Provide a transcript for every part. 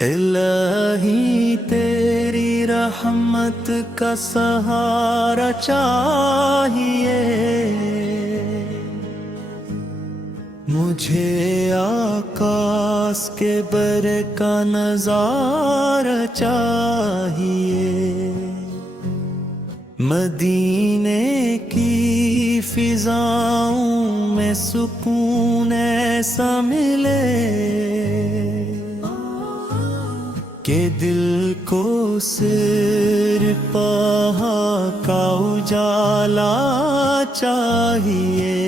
الہی تیری رحمت کا سہارا چاہیے، مجھے آکاش کے بر کا نظارہ چاہیے، مدینے کی فضاؤں میں سکون ایسا ملے کہ دل کو صرف پہا کا اجالا چاہیے۔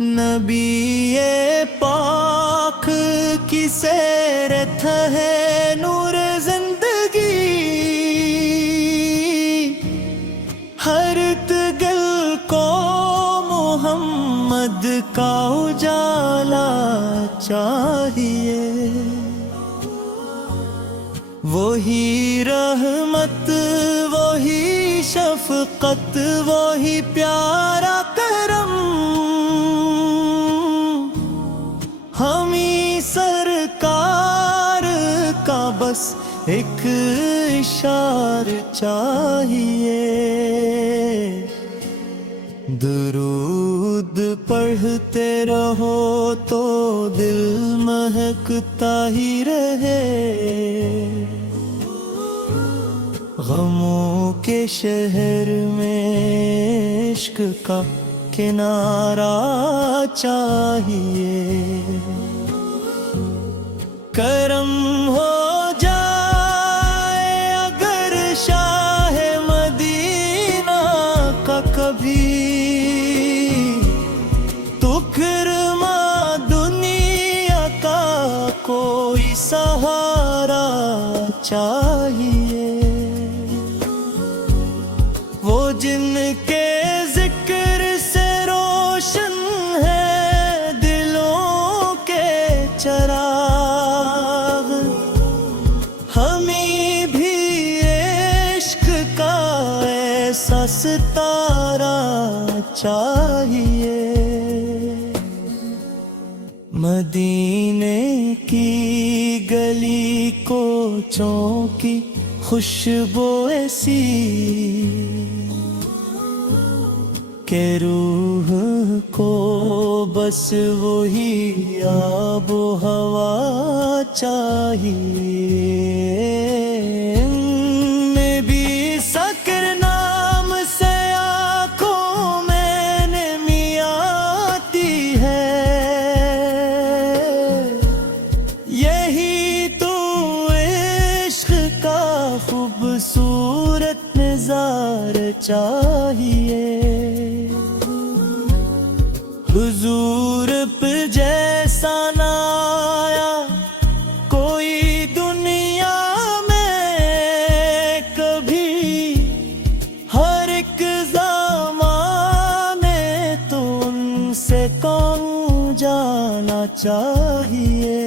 نبی پاک کی سیرت ہے نور زندگی، ہر دل کو محمد کا اجالا چاہیے، وہی رحمت وہی شفقت وہی پیارا کرم، ہمیں سرکار کا بس ایک اشارہ چاہیے۔ درود پڑھتے رہو تو دل مہکتا ہی رہے، غموں کے شہر میں عشق کا کنارہ چاہیے، کرم ہو جائے اگر شاہ مدینہ کا کبھی، تو پھر ماں دنیا کا کوئی سہارا چاہیے، وہ جن کے ذکر سے روشن ہے دلوں کے چراغ، ہمیں بھی عشق کا ایسا ستارہ چاہیے۔ مدینے کی گلی کوچوں کی خوشبو ایسی کہ روح کو بس وہی آب و ہوا چاہیے، میں بھی سکر نام سے آنکھوں میں نمی آتی ہے، یہی تو عشق کا خوبصورت نظارہ چاہیے، حضور پہ جیسا نہ آیا کوئی دنیا میں کبھی، ہر ایک زمانے تو ان سے کون جانا چاہیے،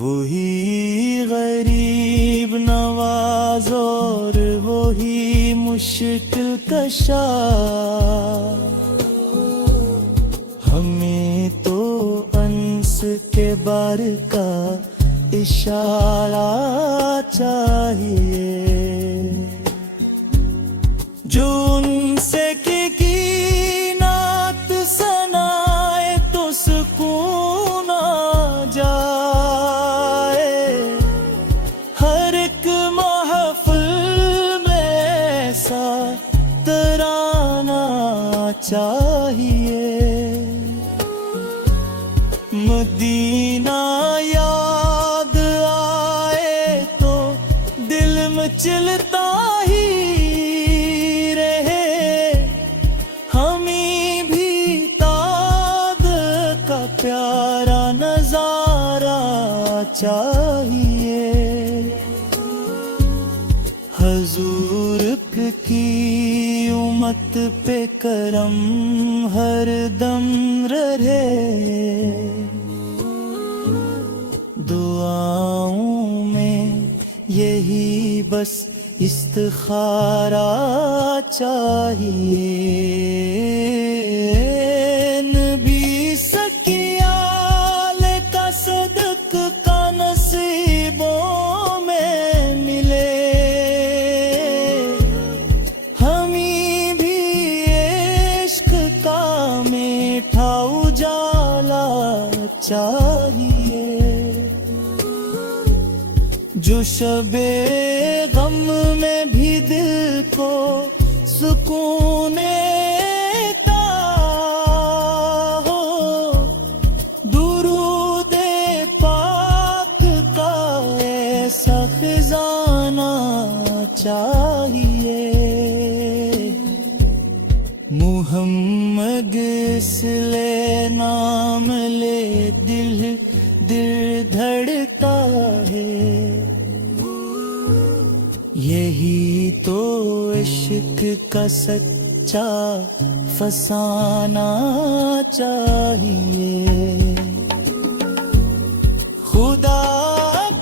وہی غریب نواز اور وہی مشکل کشا، ہمیں تو انس کے بار کا اشارہ چاہیے، جو ان سے کی نعت سنائے تو سکون آ جائے، ہر ایک محفل میں ایسا ترانہ چاہیے، مدینہ یاد آئے تو دل مچلتا ہی رہے، ہمیں بھی تاب کا پیارا نظارہ چاہیے، حضور کی امت پہ کرم ہر دم رہے، دعاؤں میں یہی بس استخارہ چاہیے، نبی سکیا چاہیے، جو شبِ غم میں بھی دل کو سکون عطا ہو، درود پاک کا ایسا خزانہ چاہیے، محمد اسلے نام لے دل دھڑکتا ہے، یہی تو عشق کا سچا فسانہ چاہیے، خدا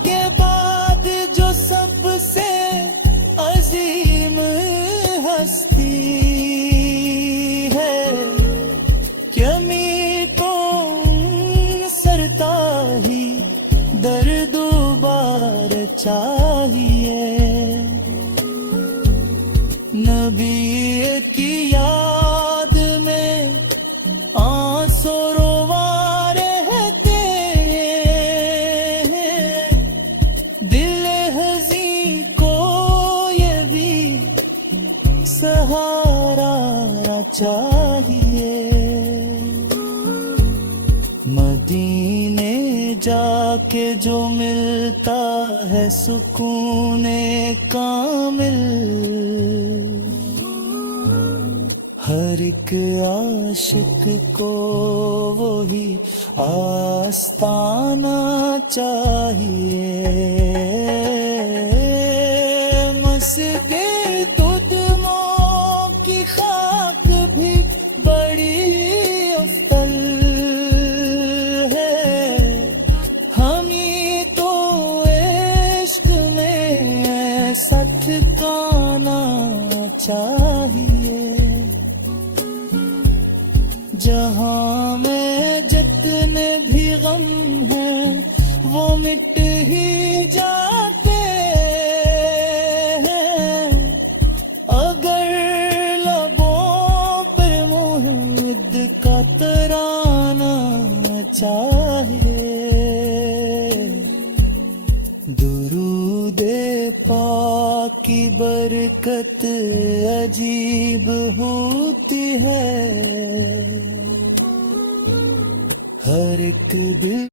کے بعد جو سب سے عظیم ہستی ہے، یمی کو سرتا ہی درد و بار چاہیے، نبی کی یاد میں آنسو روا رہتے ہیں، دل حزیں کو یہ بھی سہارا چاہیے، مدینے جا کے جو ملتا ہے سکون کامل، ہر ایک عاشق کو وہی آستانہ چاہیے، مسجد قدموں کی خاک بھی بڑی افضل ہے، ہمیں تو عشق میں ایسا ٹھکانا چاہیے، جہاں میں جتنے بھی غم ہیں وہ مٹ ہی جاتے ہیں، اگر لبوں پر محمد کا ترانہ چاہیے، درود پاک کی برکت عجیب ہوتی ہے، ہر ایک دل